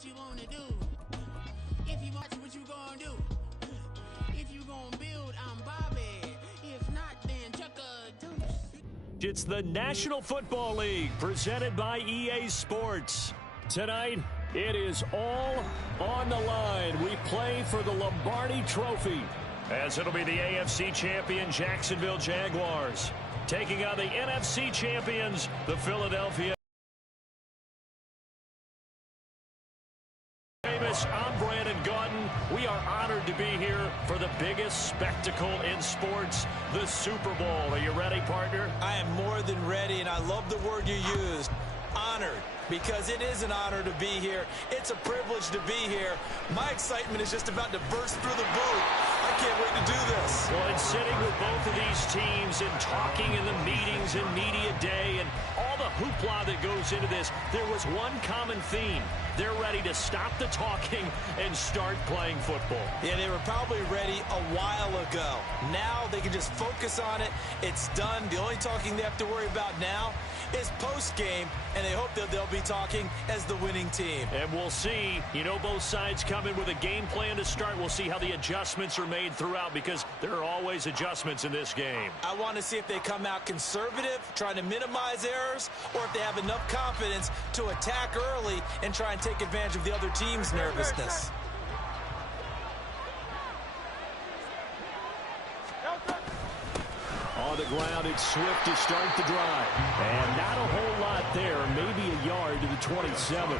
what you wanna do. If you watch what you gonna do. If you gonna build, I'm Bobby. If not, then chuck a deuce. It's the National Football League presented by EA Sports. Tonight, it is all on the line. We play for the Lombardi Trophy, as it'll be the AFC champion Jacksonville Jaguars taking on the NFC champions, the Philadelphia. I'm Brandon Gaudin. We are honored to be here for the biggest spectacle in sports, the Super Bowl. Are you ready, partner? I am more than ready, and I love the word you used, honored, because it is an honor to be here. It's a privilege to be here. My excitement is just about to burst through the booth. I can't wait to do this. Well, and sitting with both of these teams and talking in the meetings and media day and all the hoopla that goes into this, there was one common theme. They're ready to stop the talking and start playing football. Yeah, they were probably ready a while ago. Now they can just focus on it. It's done. The only talking they have to worry about now is post-game, and they hope that they'll be talking as the winning team. And we'll see. You know, both sides come in with a game plan to start. We'll see how the adjustments are made throughout, because there are always adjustments in this game. I want to see if they come out conservative, trying to minimize errors, or if they have enough confidence to attack early and try and take advantage of the other team's nervousness. On the ground, it's Swift to start the drive. And not a whole lot there, maybe a yard to the 27.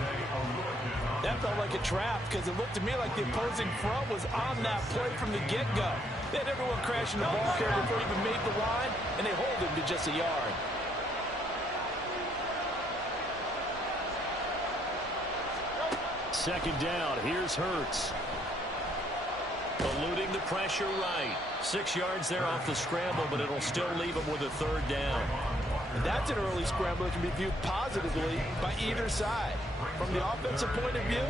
That felt like a trap, because it looked to me like the opposing front was on that play from the get-go. They had everyone crashing the ball carrier before he even made the line, and they hold him to just a yard. Second down, here's Hurts. Eluding the pressure right. 6 yards there off the scramble, but it'll still leave him with a third down. And that's an early scramble that can be viewed positively by either side. From the offensive point of view,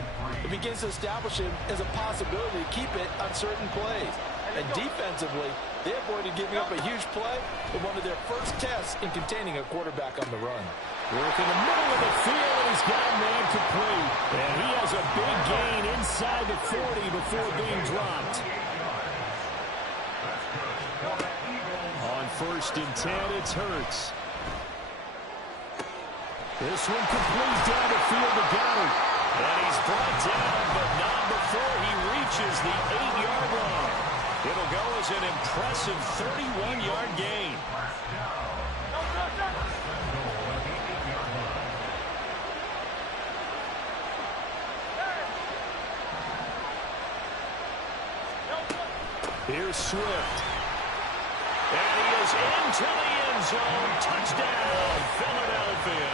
it begins to establish him as a possibility to keep it on certain plays. And defensively, they avoided giving up a huge play in one of their first tests in containing a quarterback on the run. Work in the middle of the field, and he's got a man complete. And he has a big gain inside the 40 before being dropped. On 1st and 10, it's Hurts. This one complete down the field to Goddard. And he's brought down, but not before he reaches the 8-yard line. It'll go as an impressive 31-yard gain. Here's Swift. And he is into the end zone. Touchdown, Philadelphia.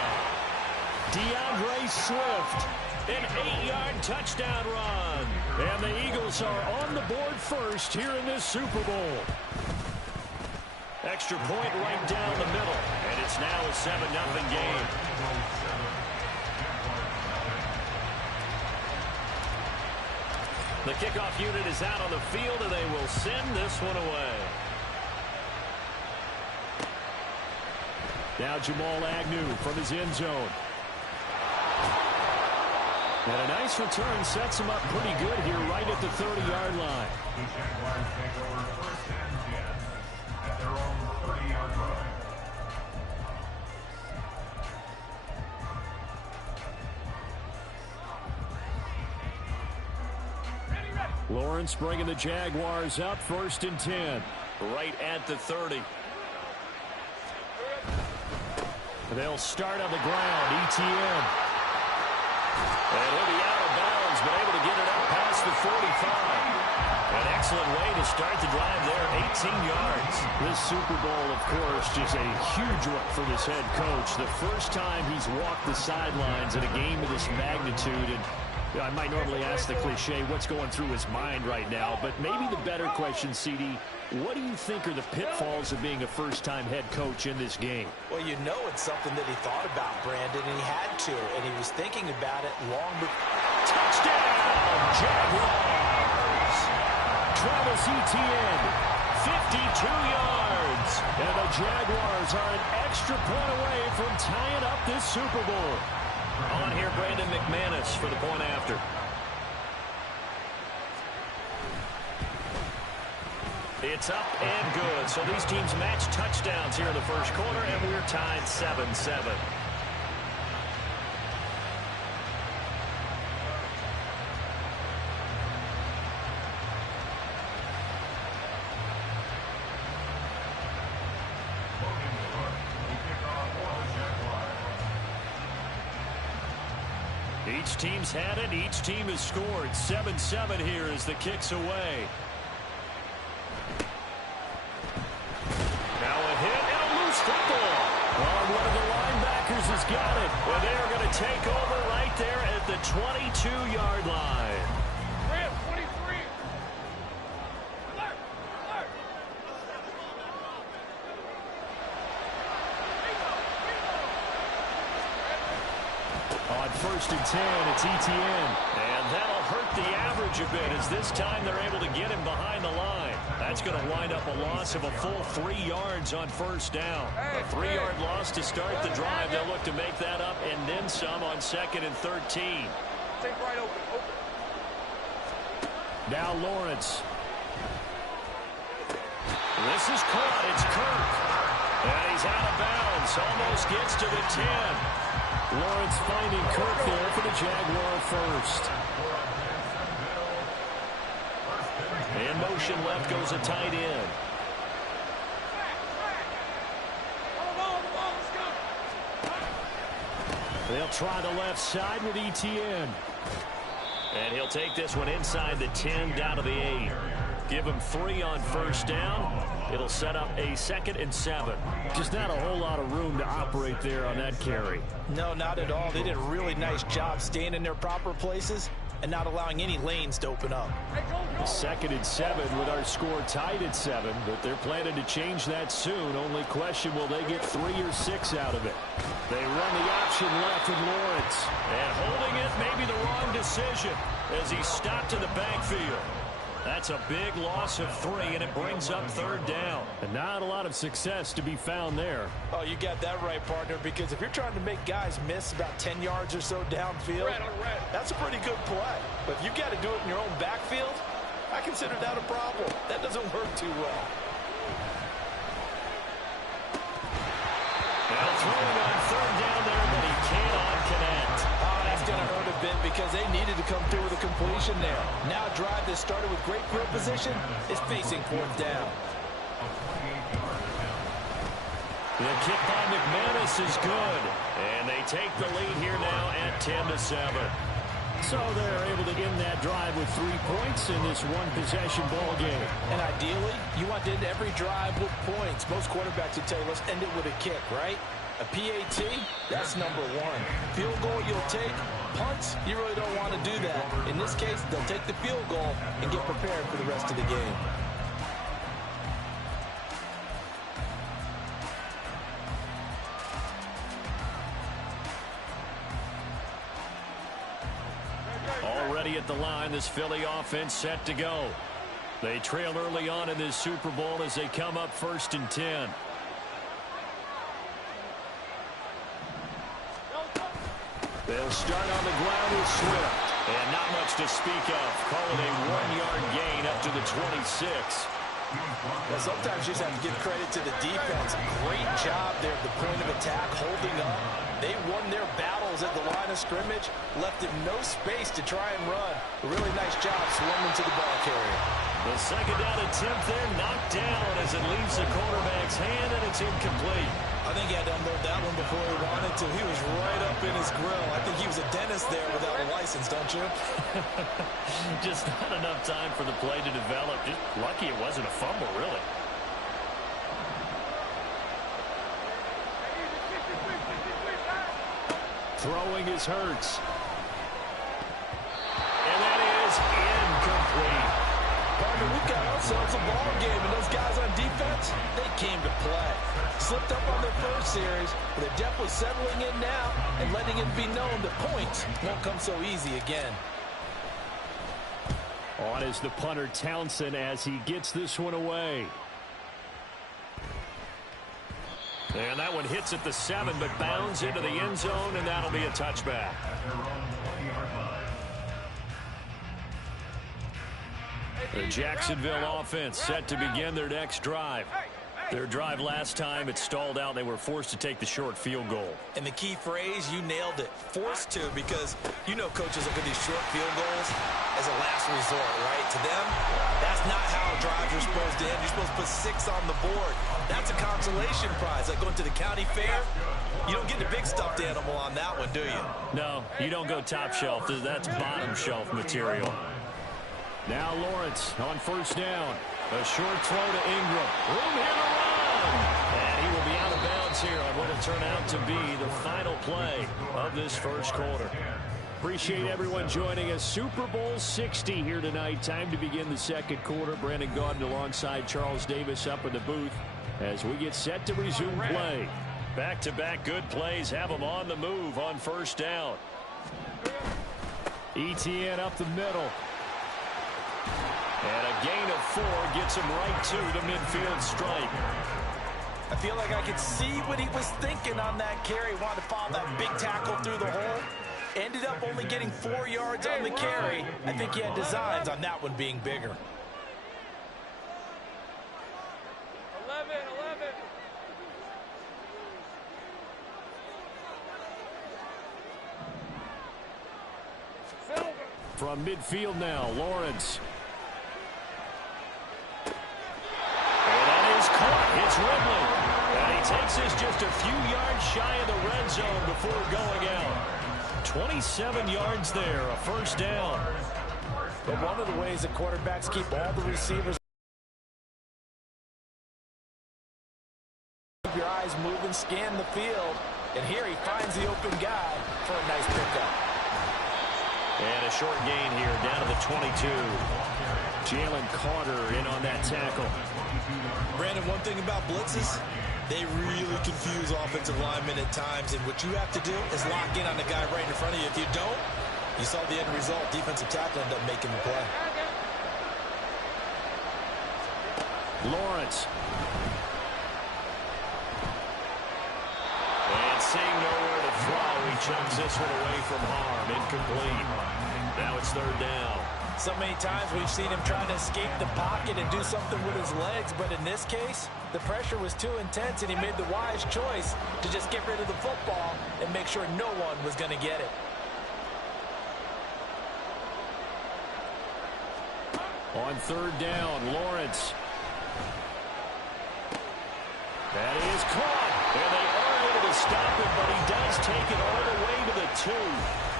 DeAndre Swift, an 8-yard touchdown run. And the Eagles are on the board first here in this Super Bowl. Extra point right down the middle. And it's now a 7-0 game. The kickoff unit is out on the field, and they will send this one away. Now Jamal Agnew from his end zone. And a nice return sets him up pretty good here right at the 30-yard line. Lawrence bringing the Jaguars up 1st and 10. Right at the 30. They'll start on the ground. ETN. And he'll be out of bounds, but able to get it up past the 45. An excellent way to start the drive there, 18 yards. This Super Bowl, of course, is a huge one for this head coach. The first time he's walked the sidelines in a game of this magnitude. And I might normally ask the cliche, what's going through his mind right now? But maybe the better question, CD, what do you think are the pitfalls of being a first-time head coach in this game? Well, you know it's something that he thought about, Brandon, and he had to, and he was thinking about it long before. Touchdown, Jaguars! Travis Etienne, 52 yards. And the Jaguars are an extra point away from tying up this Super Bowl. On here, Brandon McManus for the point after. It's up and good. So these teams match touchdowns here in the first quarter, and we're tied 7-7. Each team's had it. Each team has scored. 7-7 here as the kick's away. Now a hit and a loose football. Oh, one of the linebackers has got it. And they are going to take over right there at the 22-yard line. 23. On 1st and 10, it's Etienne. And that'll hurt the average a bit as this time they're able to get him behind the line. That's going to wind up a loss of a full 3 yards on first down. A 3-yard loss to start the drive. They'll look to make that up and then some on 2nd and 13. Take right open. Now Lawrence. This is caught. It's Kirk. And he's out of bounds. Almost gets to the 10. Lawrence finding Kirk there for the Jaguar first. In motion left goes a tight end. They'll try the left side with Etienne. And he'll take this one inside the 10 down to the 8. Give him 3 on first down. It'll set up a 2nd and 7. Just not a whole lot of room to operate there on that carry. No, not at all. They did a really nice job staying in their proper places and not allowing any lanes to open up. 2nd and 7 with our score tied at 7, but they're planning to change that soon. Only question, will they get 3 or 6 out of it? They run the option left with Lawrence. And holding it may be the wrong decision as he stopped in the backfield. That's a big loss of 3, and it brings up 3rd down. And not a lot of success to be found there. Oh, you got that right, partner, because if you're trying to make guys miss about 10 yards or so downfield, that's a pretty good play. But if you got to do it in your own backfield, I consider that a problem. That doesn't work too well. Now throwing on 3rd down there, but he cannot connect. Oh, that's going to hurt a bit because they needed to come through with a completion there. Now a drive that started with great field position is facing 4th down. The kick by McManus is good. And they take the lead here now at 10-7. So they're able to end that drive with 3 points in this one-possession ball game. And ideally, you want to end every drive with points. Most quarterbacks would tell you, let's end it with a kick, right? A PAT, that's number 1. Field goal you'll take. Punts, you really don't want to do that. In this case, they'll take the field goal and get prepared for the rest of the game. Already at the line, this Philly offense set to go. They trail early on in this Super Bowl as they come up 1st and 10. They'll start on the ground with Swift. And not much to speak of. Call it a 1-yard gain up to the 26. Well, sometimes you just have to give credit to the defense. Great job there at the point of attack, holding up. They won their battles at the line of scrimmage, left them no space to try and run. A really nice job swarming to the ball carrier. The 2nd down attempt there knocked down as it leaves the quarterback's hand, and it's incomplete. I think he had to unload that one before he wanted to. He was right up in his grill. I think he was a dentist there without a license, don't you? Just not enough time for the play to develop. Just lucky it wasn't a fumble, really. Throwing is Hurts. And that is incomplete. Partner, we've got ourselves a ball game, and those guys on defense, they came to play. Slipped up on their first series, but they're definitely settling in now and letting it be known that points won't come so easy again. On is the punter Townsend as he gets this one away. And that one hits at the 7, but bounds into the end zone, and that'll be a touchback. The Jacksonville offense set to begin their next drive. Their drive last time, it stalled out. They were forced to take the short field goal. And the key phrase, you nailed it, forced to, because you know coaches look at these short field goals as a last resort, right? To them, that's not how drives are supposed to end. You're supposed to put 6 on the board. That's a consolation prize. Like going to the county fair, you don't get the big stuffed animal on that one, do you? No, you don't go top shelf. That's bottom shelf material. Now Lawrence on first down. A short throw to Ingram. Room here to run. And he will be out of bounds here on what will turn out to be the final play of this first quarter. Appreciate everyone joining us. Super Bowl 60 here tonight. Time to begin the second quarter. Brandon Gaudin alongside Charles Davis up in the booth as we get set to resume play. Back-to-back good plays have them on the move on first down. Etienne up the middle. And a gain of 4 gets him right to the midfield stripe. I feel like I could see what he was thinking on that carry. Wanted to follow that big tackle through the hole. Ended up only getting 4 yards on the carry. I think he had designs on that one being bigger. 11. From midfield now, Lawrence. Caught. It's Ridley. And he takes us just a few yards shy of the red zone before going out. 27 yards there, a first down. But one of the ways that quarterbacks keep all the receivers, keep your eyes moving, scan the field, and here he finds the open guy for a nice pickup. And a short gain here down to the 22. Jalen Carter in on that tackle. Brandon, one thing about blitzes, they really confuse offensive linemen at times, and what you have to do is lock in on the guy right in front of you. If you don't, you saw the end result. Defensive tackle ended up making the play. Lawrence. And seeing nowhere to throw, he chucks this one away from harm. Incomplete. Now it's third down. So many times we've seen him trying to escape the pocket and do something with his legs, but in this case, the pressure was too intense and he made the wise choice to just get rid of the football and make sure no one was going to get it. On third down, Lawrence. That is caught. And they are able to stop him, but he does take it all the way to the 2.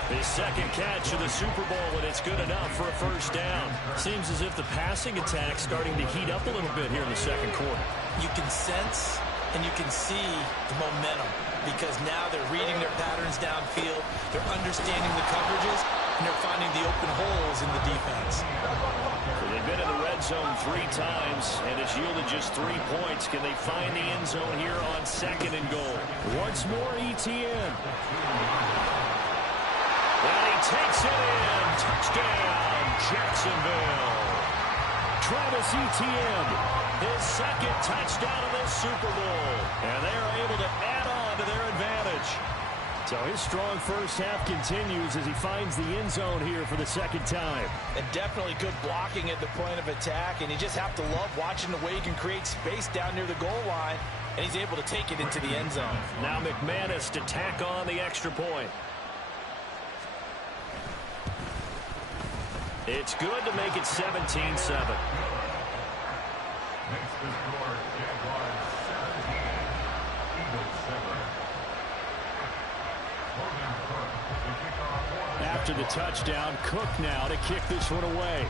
His second catch of the Super Bowl, and it's good enough for a first down. Seems as if the passing attack's starting to heat up a little bit here in the second quarter. You can sense and you can see the momentum because now they're reading their patterns downfield, they're understanding the coverages, and they're finding the open holes in the defense. So they've been in the red zone 3 times, and it's yielded just 3 points. Can they find the end zone here on second and goal? Once more, Etienne. And he takes it in. Touchdown, Jacksonville. Travis Etienne, his second touchdown of this Super Bowl. And they are able to add on to their advantage. So his strong first half continues as he finds the end zone here for the second time. And definitely good blocking at the point of attack. And you just have to love watching the way he can create space down near the goal line. And he's able to take it into the end zone. Now McManus to tack on the extra point. It's good to make it 17-7. After the touchdown, Cook now to kick this one away.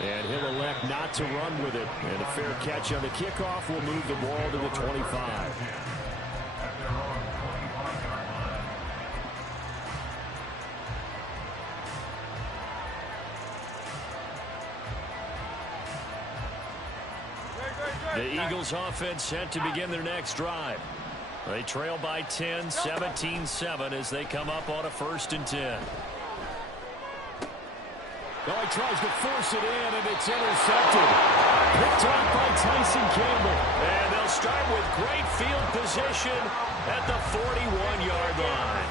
And he'll elect not to run with it. And a fair catch on the kickoff will move the ball to the 25. The Eagles offense set to begin their next drive. They trail by 10, 17-7 as they come up on a 1st and 10. Oh, he tries to force it in, and it's intercepted. Picked off by Tyson Campbell. And they'll start with great field position at the 41-yard line.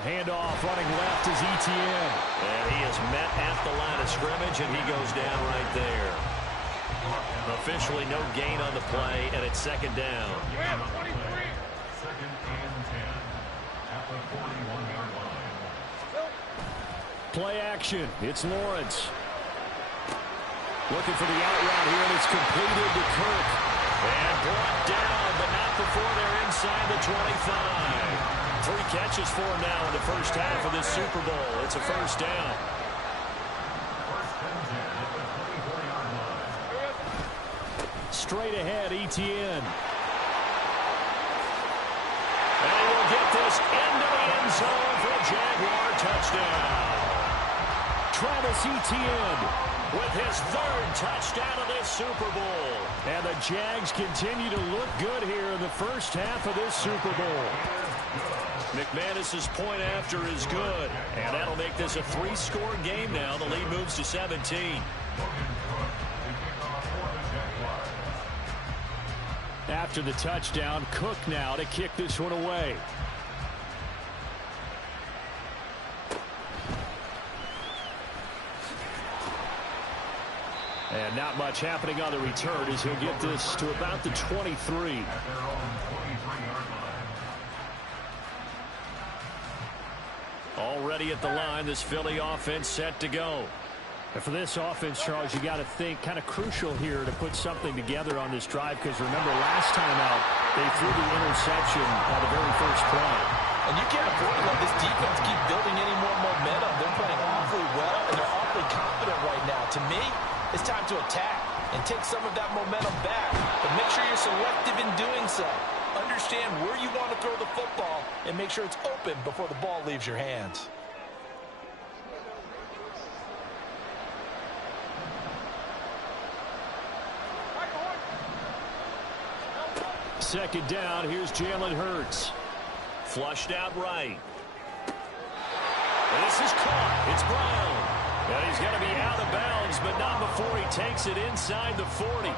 Handoff running left is Etienne. And he is met at the line of scrimmage, and he goes down right there. Officially no gain on the play, and it's second down. Second and 10 at the 41-yard line. Play action. It's Lawrence. Looking for the out route here, and it's completed to Kirk. And brought down, but not before they're inside the 25. 3 catches for him now in the first half of this Super Bowl. It's a first down. Straight ahead, Etienne. And we'll get this into the end zone for a Jaguar touchdown. Travis Etienne with his 3rd touchdown of this Super Bowl. And the Jags continue to look good here in the first half of this Super Bowl. McManus's point after is good. And that'll make this a 3-score game now. The lead moves to 17. After the touchdown, Cook now to kick this one away. And not much happening on the return as he'll get this to about the 23. Already at the line, this Philly offense set to go. And for this offense, Charles, you got to think kind of crucial here to put something together on this drive, because remember last time out they threw the interception on the very first play. And you can't afford to let this defense keep building any more momentum. They're playing awfully well, and they're awfully confident right now. To me, it's time to attack and take some of that momentum back. But make sure you're selective in doing so. Understand where you want to throw the football and make sure it's open before the ball leaves your hands. Second down, here's Jalen Hurts. Flushed out right. And this is caught. It's Brown. And he's going to be out of bounds, but not before he takes it inside the 40.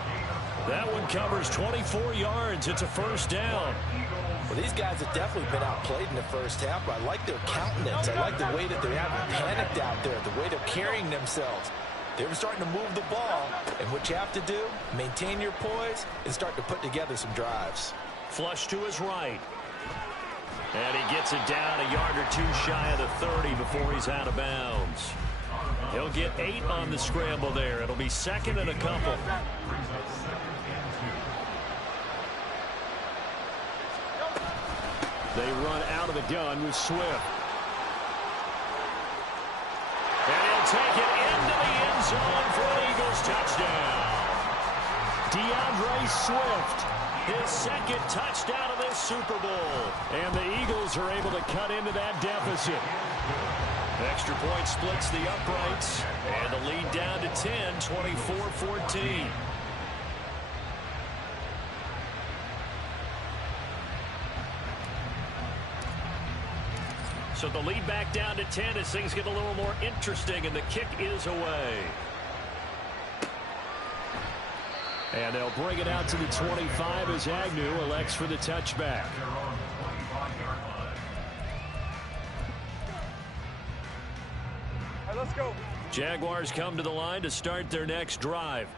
That one covers 24 yards. It's a first down. Well, these guys have definitely been outplayed in the first half, but I like their countenance. I like the way that they haven't panicked out there, the way they're carrying themselves. They're starting to move the ball, and what you have to do, maintain your poise and start to put together some drives. Flush to his right. And he gets it down a yard or 2 shy of the 30 before he's out of bounds. He'll get 8 on the scramble there. It'll be second and a couple. They run out of the gun with Swift. And he'll take it into the end zone for an Eagles touchdown. DeAndre Swift, his 2nd touchdown of this Super Bowl. And the Eagles are able to cut into that deficit. Extra point splits the uprights. And the lead down to 10, 24-14. So the lead back down to 10 as things get a little more interesting, and the kick is away. And they'll bring it out to the 25 as Agnew elects for the touchback. All right, let's go. Jaguars come to the line to start their next drive.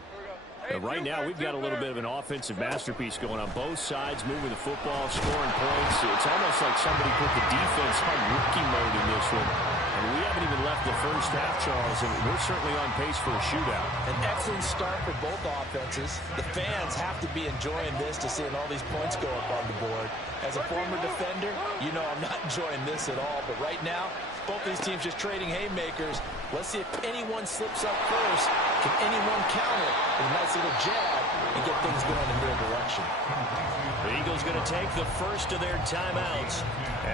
And right now, we've got a little bit of an offensive masterpiece going on both sides, moving the football, scoring points. It's almost like somebody put the defense on rookie mode in this one. And we haven't even left the first half, Charles, and we're certainly on pace for a shootout. An excellent start for both offenses. The fans have to be enjoying this to seeing all these points go up on the board. As a former defender, you know I'm not enjoying this at all. But right now, both these teams just trading haymakers. Let's see if anyone slips up first. Can anyone counter with a nice little jab and get things going in their direction? The Eagles going to take the first of their timeouts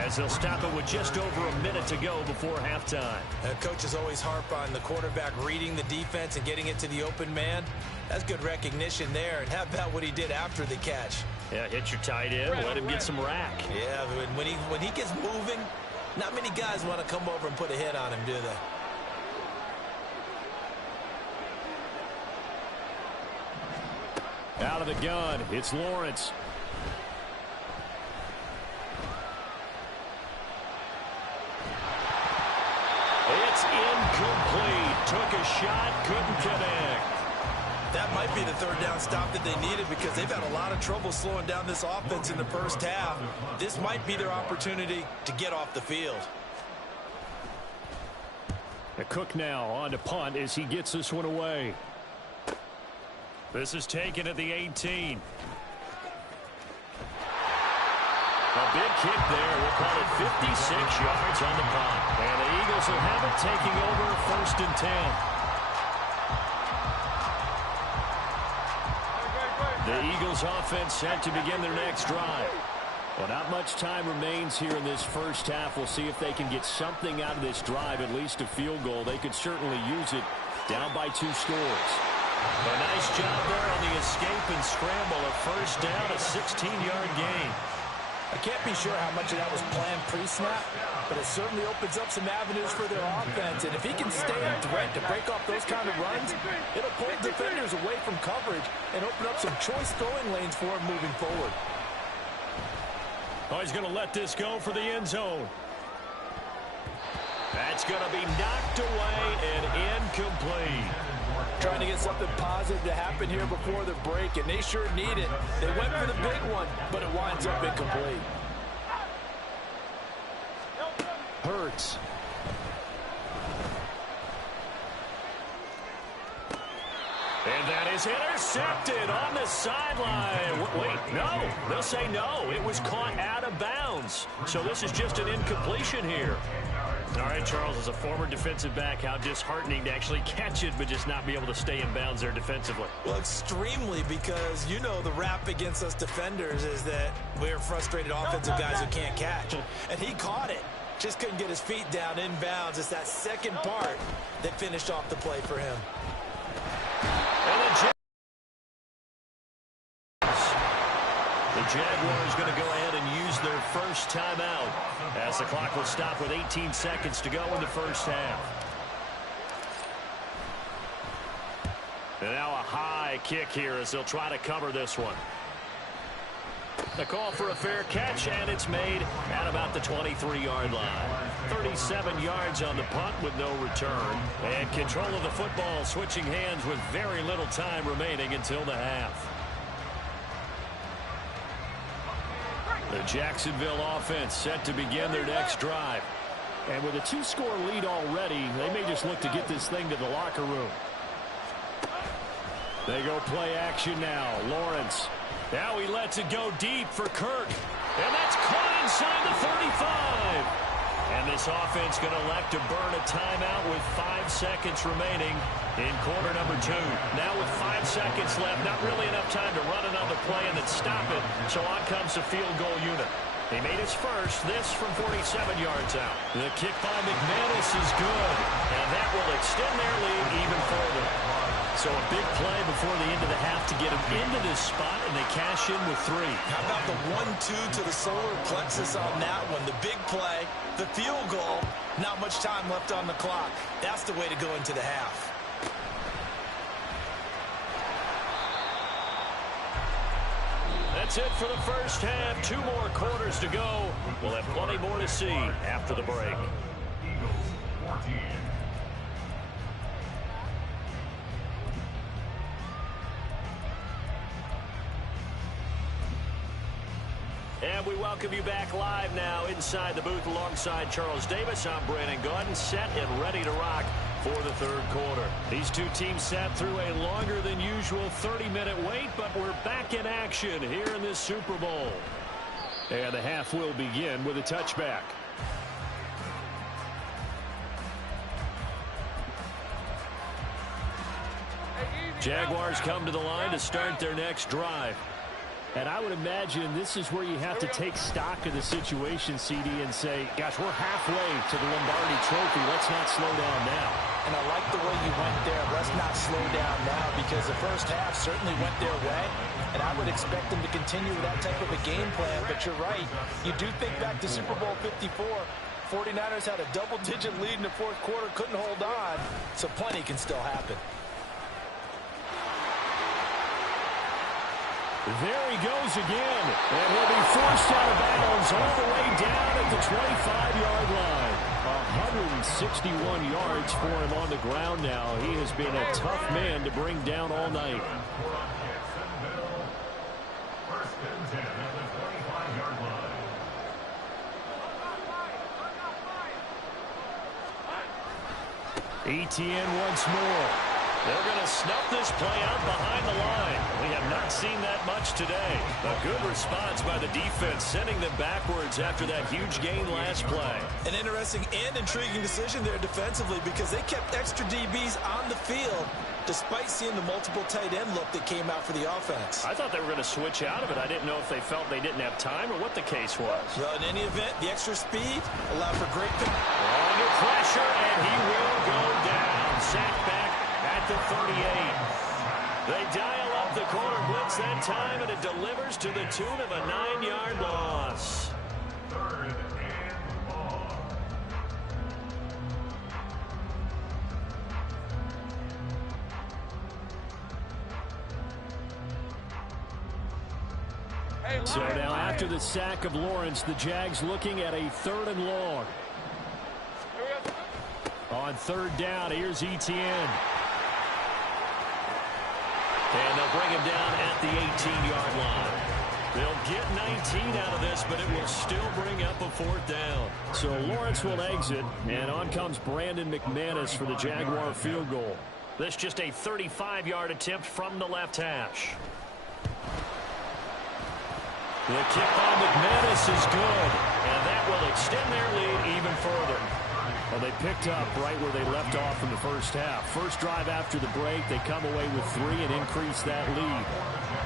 as they'll stop it with just over a minute to go before halftime. Coaches always harp on the quarterback reading the defense and getting it to the open man. That's good recognition there. And how about what he did after the catch? Yeah, hit your tight end, let him get some rack. Yeah, when he gets moving, Not many guys want to come over and put a hit on him, do they? Out of the gun, it's Lawrence. It's incomplete. Took a shot, couldn't connect. That might be the third down stop that they needed because they've had a lot of trouble slowing down this offense in the first half. This might be their opportunity to get off the field. Cook now on to punt as he gets this one away. This is taken at the 18. A big kick there. We'll call it 56 yards on the punt. And the Eagles will have it taking over 1st and 10. The Eagles offense set to begin their next drive. Well, not much time remains here in this first half. We'll see if they can get something out of this drive, at least a field goal. They could certainly use it down by 2 scores. A nice job there on the escape and scramble. A first down, a 16-yard gain. I can't be sure how much of that was planned pre-snap, but it certainly opens up some avenues for their offense. And if he can stay in threat to break off those kind of runs, it'll pull defenders away from coverage and open up some choice throwing lanes for him moving forward. Oh, he's going to let this go for the end zone. That's going to be knocked away and incomplete. Trying to get something positive to happen here before the break, and they sure need it. They went for the big one, but it winds up incomplete. Hurts. And that is intercepted on the sideline. Wait, no. They'll say no. It was caught out of bounds. So this is just an incompletion here. All right, Charles, as a former defensive back, how disheartening to actually catch it but just not be able to stay in bounds there defensively. Well, extremely, because you know the rap against us defenders is that we're frustrated offensive guys who can't catch. And he caught it. Just couldn't get his feet down in bounds. It's that second part that finished off the play for him. The Jaguars going to go ahead and use their first timeout as the clock will stop with 18 seconds to go in the first half. And now a high kick here as they'll try to cover this one. The call for a fair catch, and it's made at about the 23-yard line. 37 yards on the punt with no return. And control of the football switching hands with very little time remaining until the half. The Jacksonville offense set to begin their next drive. And with a 2-score lead already, they may just look to get this thing to the locker room. They go play action now. Lawrence. Now he lets it go deep for Kirk. And that's caught inside the 35. And this offense going to elect to burn a timeout with 5 seconds remaining in quarter number 2. Now with 5 seconds left, not really enough time to run another play and then stop it. So on comes the field goal unit. He made his first, this from 47 yards out. The kick by McManus is good, and that will extend their lead even further. So a big play before the end of the half to get him into this spot, and they cash in with 3. How about the 1-2 to the solar plexus on that one? The big play, the field goal, not much time left on the clock. That's the way to go into the half. That's it for the first half. 2 more quarters to go. We'll have plenty more to see after the break. Eagles 14. And we welcome you back live now inside the booth alongside Charles Davis. I'm Brandon Gaudin, set and ready to rock for the third quarter. These two teams sat through a longer than usual 30-minute wait, but we're back in action here in this Super Bowl. And the half will begin with a touchback. Jaguars come to the line to start their next drive. And I would imagine this is where you have to take stock of the situation, CD, and say, gosh, we're halfway to the Lombardi Trophy. Let's not slow down now. And I like the way you went there. Let's not slow down now, because the first half certainly went their way. And I would expect them to continue with that type of a game plan. But you're right. You do think back to Super Bowl 54. 49ers had a double-digit lead in the fourth quarter, couldn't hold on, so plenty can still happen. There he goes again, and he'll be forced out of bounds all the way down at the 25-yard line. 161 yards for him on the ground now. He has been a tough man to bring down all night. First and 10 at the 25-yard line. Etienne once more. They're going to snuff this play out behind the line. We have not seen that much today. A good response by the defense, sending them backwards after that huge gain last play. An interesting and intriguing decision there defensively because they kept extra DBs on the field despite seeing the multiple tight end look that came out for the offense. I thought they were going to switch out of it. I didn't know if they felt they didn't have time or what the case was. Well, in any event, the extra speed allowed for great... Under pressure, and he will go down. Sacked back at the 38. They dial up the corner blitz that time, and it delivers to the tune of a 9-yard loss. Third and long. So now after the sack of Lawrence, the Jags looking at a 3rd and long. On 3rd down, here's Etienne. And they'll bring him down at the 18-yard line. They'll get 19 out of this, but it will still bring up a 4th down. So Lawrence will exit, and on comes Brandon McManus for the Jaguar field goal. This just a 35-yard attempt from the left hash. The kick by McManus is good, and that will extend their lead even further. Well, they picked up right where they left off in the first half. First drive after the break, they come away with 3 and increase that lead.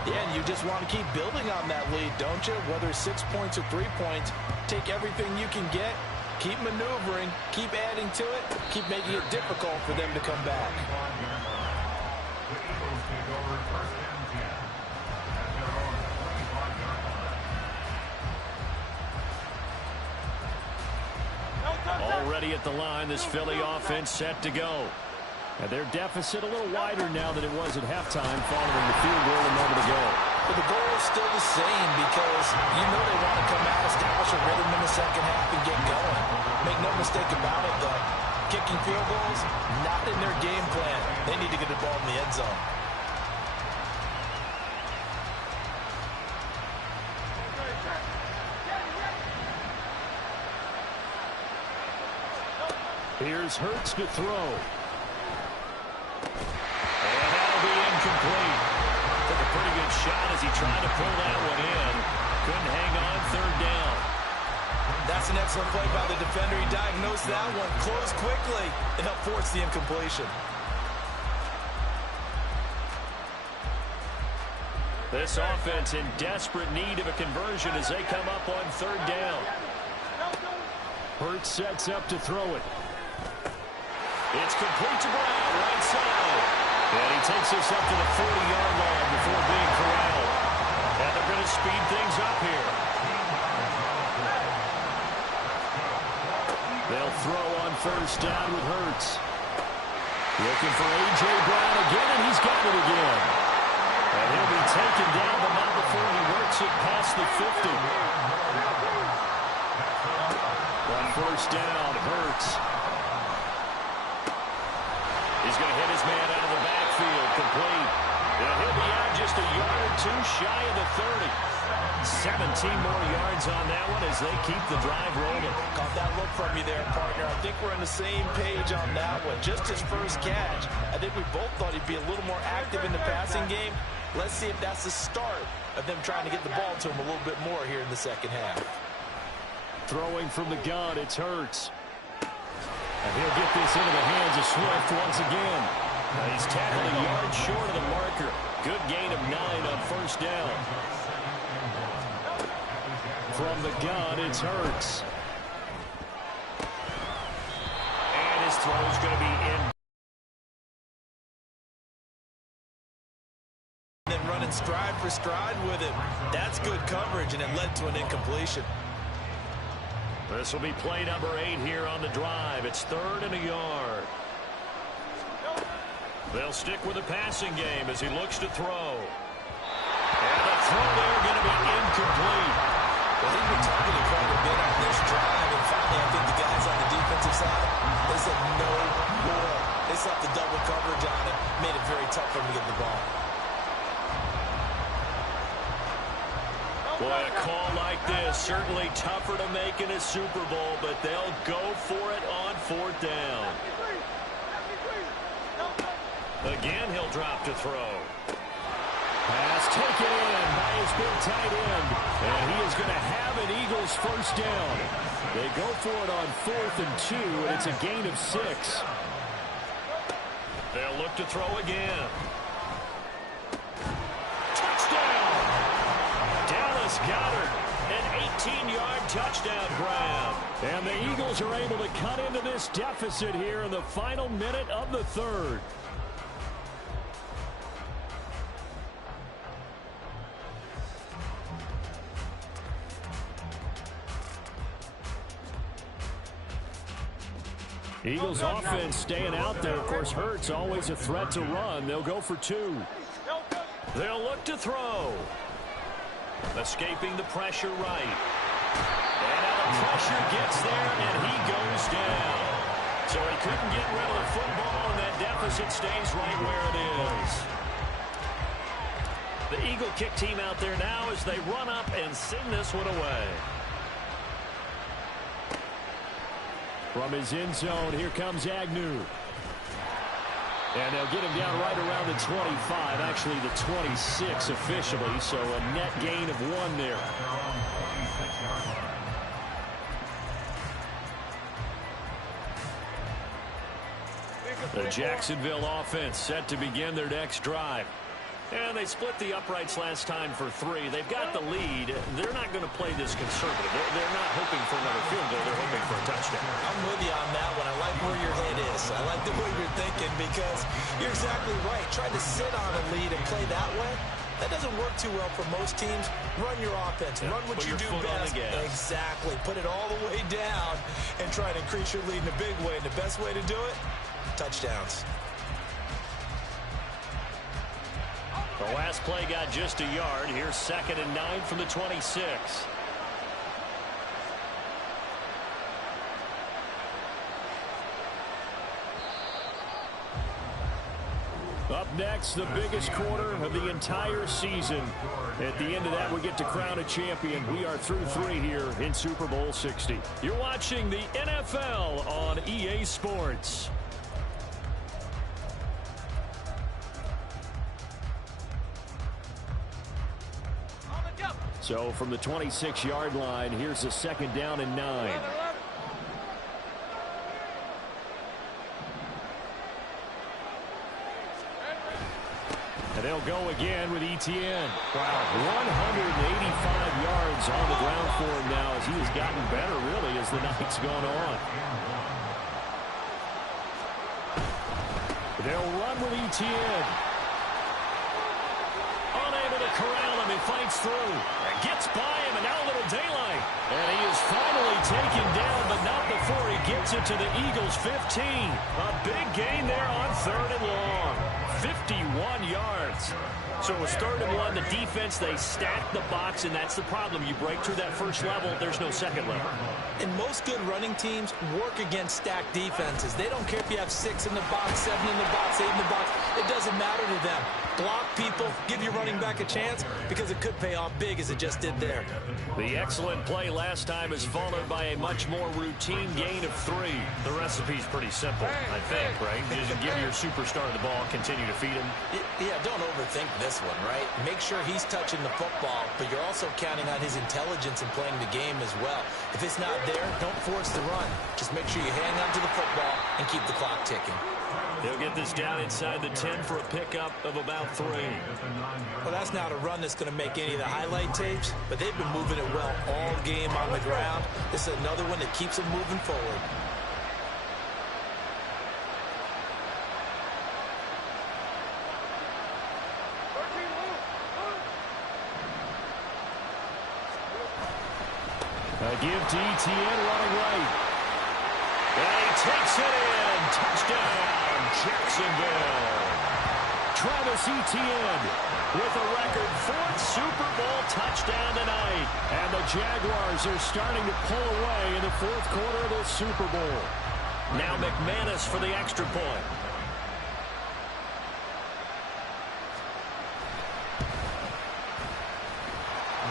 Yeah, and you just want to keep building on that lead, don't you? Whether it's 6 points or 3 points, take everything you can get, keep maneuvering, keep adding to it, keep making it difficult for them to come back. The Eagles take over first and 10 at their own 25-yard line. Already at the line, this Philly offense set to go. And their deficit a little wider now than it was at halftime following the field goal a moment ago. But the goal is still the same because you know they want to come out, establish a rhythm in the second half, and get going. Make no mistake about it, though. Kicking field goals, not in their game plan. They need to get the ball in the end zone. Here's Hurts to throw. And that'll be incomplete. Took a pretty good shot as he tried to pull that one in. Couldn't hang on 3rd down. That's an excellent play by the defender. He diagnosed that one, closed quickly, and helped force the incompletion. This offense in desperate need of a conversion as they come up on 3rd down. Hurts sets up to throw it. It's complete to Brown, right side. And he takes this up to the 40-yard line before being corralled. And they're going to speed things up here. They'll throw on 1st down with Hurts. Looking for A.J. Brown again, and he's got it again. And he'll be taken down, but not before he works it past the 50. On 1st down, Hurts. He's going to hit his man out of the backfield, complete. And he'll be out just a yard or 2 shy of the 30. 17 more yards on that one as they keep the drive rolling. Caught that look from you there, partner. I think we're on the same page on that one. Just his first catch. I think we both thought he'd be a little more active in the passing game. Let's see if that's the start of them trying to get the ball to him a little bit more here in the second half. Throwing from the gun, it's Hurts. And he'll get this into the hands of Swift once again. Now he's tackled a yard short of the marker. Good gain of 9 on 1st down. From the gun, it's Hurts. And his throw's going to be in. And then running stride for stride with it. That's good coverage, and it led to an incompletion. This will be play number 8 here on the drive. It's 3rd and a yard. They'll stick with the passing game as he looks to throw. And the throw there going to be incomplete. Well, he's been targeted quite a bit on this drive, and finally I think the guys on the defensive side, they said no more. They slapped the double coverage on him, made it very tough for him to get the ball. Boy, a call like this, certainly tougher to make in a Super Bowl, but they'll go for it on 4th down. Again, he'll drop to throw. Pass taken in by his big tight end. And he is going to have an Eagles first down. They go for it on 4th and 2, and it's a gain of 6. They'll look to throw again. Touchdown! Dallas Goedert, an 18-yard touchdown grab. And the Eagles are able to cut into this deficit here in the final minute of the 3rd. Eagles offense staying out there. Of course, Hurts always a threat to run. They'll go for 2. They'll look to throw. Escaping the pressure right. And now the pressure gets there, and he goes down. So he couldn't get rid of the football, and that deficit stays right where it is. The Eagle kick team out there now as they run up and send this one away. From his end zone, here comes Agnew. And they'll get him down right around the 25, actually the 26 officially, so a net gain of 1 there. The Jacksonville offense set to begin their next drive. And they split the uprights last time for 3. They've got the lead. They're not going to play this conservative. They're not hoping for another field goal. They're hoping for a touchdown. I'm with you on that one. I like where your head is. I like the way you're thinking because you're exactly right. Trying to sit on a lead and play that way, that doesn't work too well for most teams. Run your offense. Run what you do best. Exactly. Put it all the way down and try to increase your lead in a big way. And the best way to do it, touchdowns. The last play got just a yard. Here's 2nd and 9 from the 26. Up next, the biggest quarter of the entire season. At the end of that, we get to crown a champion. We are through 3 here in Super Bowl 60. You're watching the NFL on EA Sports. So from the 26-yard line, here's a 2nd down and 9. And they'll go again with Etienne. Wow, 185 yards on the ground for him now as he has gotten better, really, as the night's gone on. They'll run with Etienne. Unable to corral him. He fights through. Gets by him, and now a little daylight. And he is finally taken down, but not before he gets it to the Eagles' 15. A big gain there on 3rd and long. 51 yards. So it was 3rd and 1. The defense, they stacked the box, and that's the problem. You break through that first level, there's no second level. And most good running teams work against stacked defenses. They don't care if you have 6 in the box, 7 in the box, 8 in the box. It doesn't matter to them. Block people, give your running back a chance because it could pay off big as it just did there. The excellent play last time is followed by a much more routine gain of 3. The recipe's pretty simple, I think, right? Just give your superstar the ball, continue to feed him. Yeah, don't overthink this one, right? Make sure he's touching the football, but you're also counting on his intelligence in playing the game as well. If it's not there, don't force the run. Just make sure you hang on to the football and keep the clock ticking. They'll get this down inside the 10 for a pickup of about 3. Well, that's not a run that's going to make any of the highlight tapes, but they've been moving it well all game on the ground. This is another one that keeps them moving forward. A give to Etienne running right. And he takes it in. Touchdown, Jacksonville. Travis Etienne with a record 4th Super Bowl touchdown tonight. And the Jaguars are starting to pull away in the 4th quarter of this Super Bowl. Now McManus for the extra point.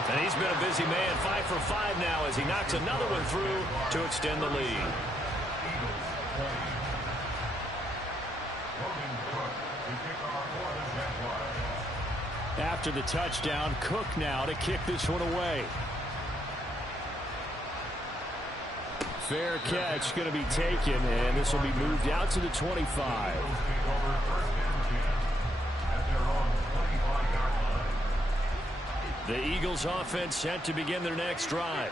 And he's been a busy man, 5 for 5 now as he knocks another one through to extend the lead. After the touchdown, Cook now to kick this one away. Fair catch going to be taken, and this will be moved out to the 25. The Eagles offense set to begin their next drive.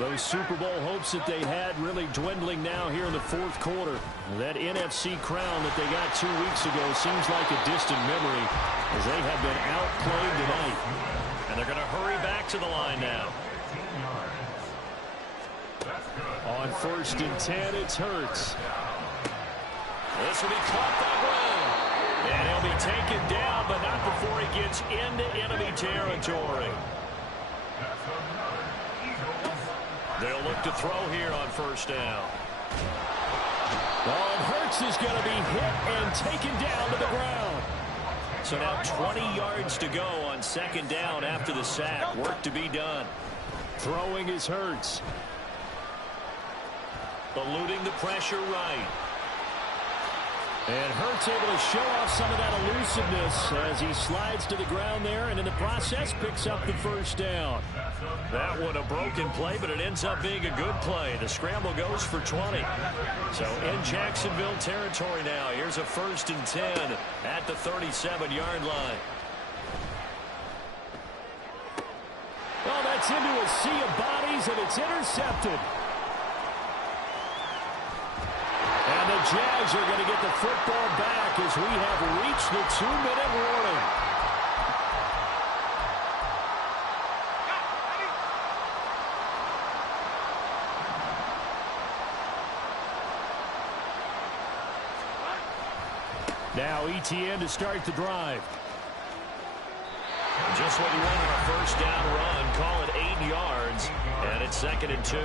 Those Super Bowl hopes that they had really dwindling now here in the 4th quarter. That NFC crown that they got 2 weeks ago seems like a distant memory as they have been outplayed tonight. And they're going to hurry back to the line now. On 1st and 10, it's Hurts. This will be caught by Brown. And he'll be taken down, but not before he gets into enemy territory. They'll look to throw here on 1st down. Oh, and Hurts is going to be hit and taken down to the ground. So now 20 yards to go on 2nd down after the sack. Work to be done. Throwing is Hurts. Eluding the pressure right. And Hurts able to show off some of that elusiveness as he slides to the ground there and in the process picks up the 1st down. That one a broken play, but it ends up being a good play. The scramble goes for 20. So in Jacksonville territory now. Here's a 1st and 10 at the 37-yard line. Well, that's into a sea of bodies, and it's intercepted. And the Jags are going to get the football back as we have reached the 2-minute warning. Now Etienne to start the drive. Just what you want on a 1st down run. Call it 8 yards. And it's 2nd and 2.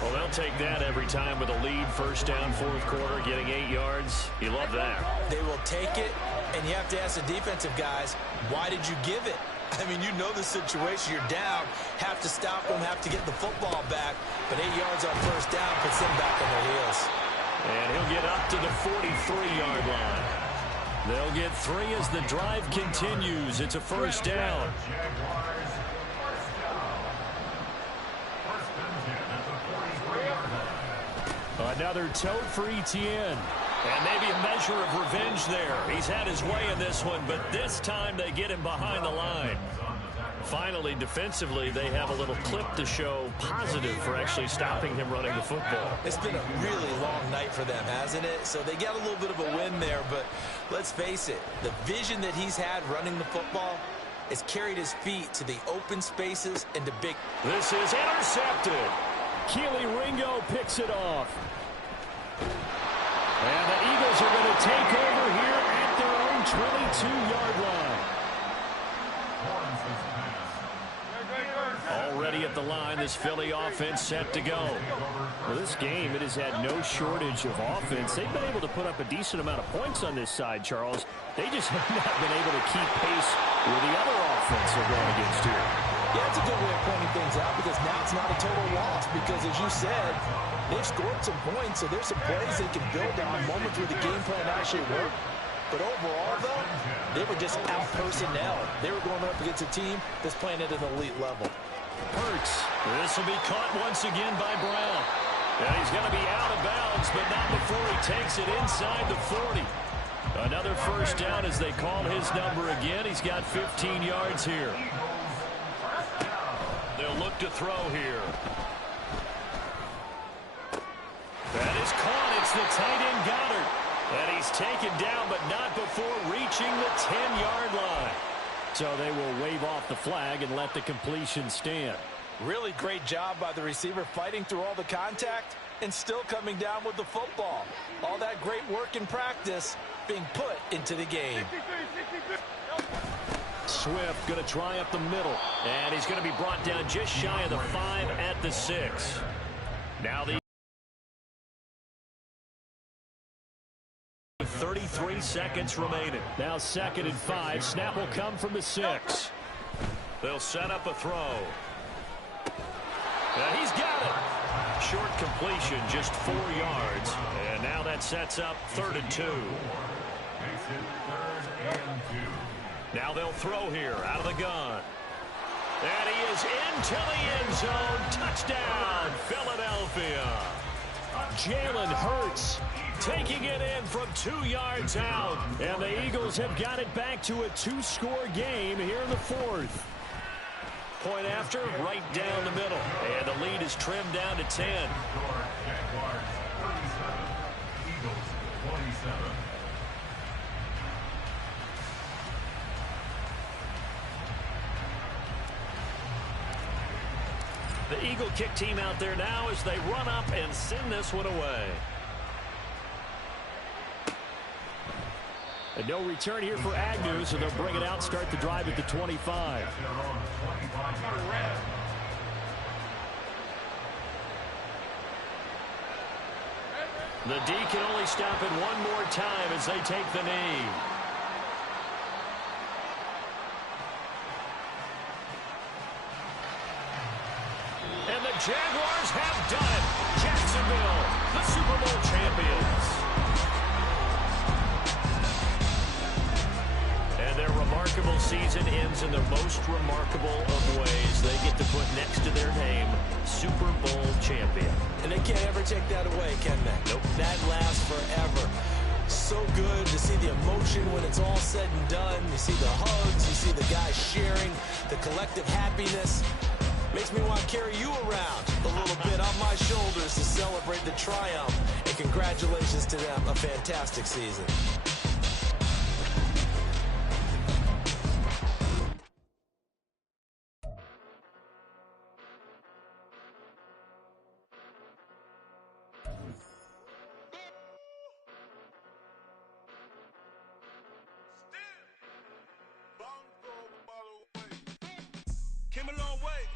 Well, they'll take that every time with a lead. 1st down, 4th quarter, getting 8 yards. You love that. They will take it, and you have to ask the defensive guys, why did you give it? I mean, you know the situation. You're down, have to stop them, have to get the football back. But 8 yards on 1st down puts them back on their heels. And he'll get up to the 43-yard line. They'll get 3 as the drive continues. It's a 1st down. Another tote for Etienne. And maybe a measure of revenge there. He's had his way in this one, but this time they get him behind the line. Finally, defensively, they have a little clip to show positive for actually stopping him running the football. It's been a really long night for them, hasn't it? So they got a little bit of a win there, but let's face it, the vision that he's had running the football has carried his feet to the open spaces and to big... This is intercepted. Keely Ringo picks it off. And the Eagles are going to take over here at their own 22-yard line. Already at the line, this Philly offense set to go. Well, this game, it has had no shortage of offense. They've been able to put up a decent amount of points on this side, Charles. They just have not been able to keep pace with the other offense they're going against here. Yeah, it's a good way of pointing things out because now it's not a total loss because, as you said, they've scored some points, so there's some plays they can build on, moments where the game plan actually worked. But overall, though, they were just out-personnel. They were going up against a team that's playing at an elite level. Hurts. This will be caught once again by Brown. And he's going to be out of bounds, but not before he takes it inside the 40. Another 1st down as they call his number again. He's got 15 yards here. They'll look to throw here. That is caught. It's the tight end Goddard. And he's taken down, but not before reaching the 10-yard line. So they will wave off the flag and let the completion stand. Really great job by the receiver fighting through all the contact and still coming down with the football. All that great work in practice being put into the game. Swift going to try up the middle, and he's going to be brought down just shy of the 5 at the 6. Now the 33 seconds remaining. Now 2nd and 5. Snap will come from the 6. They'll set up a throw. And he's got it. Short completion, just 4 yards. And now that sets up 3rd and 2. Now they'll throw here out of the gun. And he is into the end zone. Touchdown, Philadelphia. Jalen Hurts taking it in from 2 yards out. And the Eagles have got it back to a 2-score game here in the 4th. Point after, right down the middle. And the lead is trimmed down to 10. Jaguars 37, Eagles 27. The Eagle kick team out there now as they run up and send this one away. And no return here for Agnew, so they'll bring it out, start the drive at the 25. The D can only stop it one more time as they take the knee. And the Jaguars have done it. Jacksonville, the Super Bowl champions. And their remarkable season ends in the most remarkable of ways. They get to put next to their name, Super Bowl champion. And they can't ever take that away, can they? Nope. That lasts forever. So good to see the emotion when it's all said and done. You see the hugs, you see the guys sharing, the collective happiness. Makes me want to carry you around a little bit on my shoulders to celebrate the triumph. And congratulations to them, a fantastic season. Came a long way.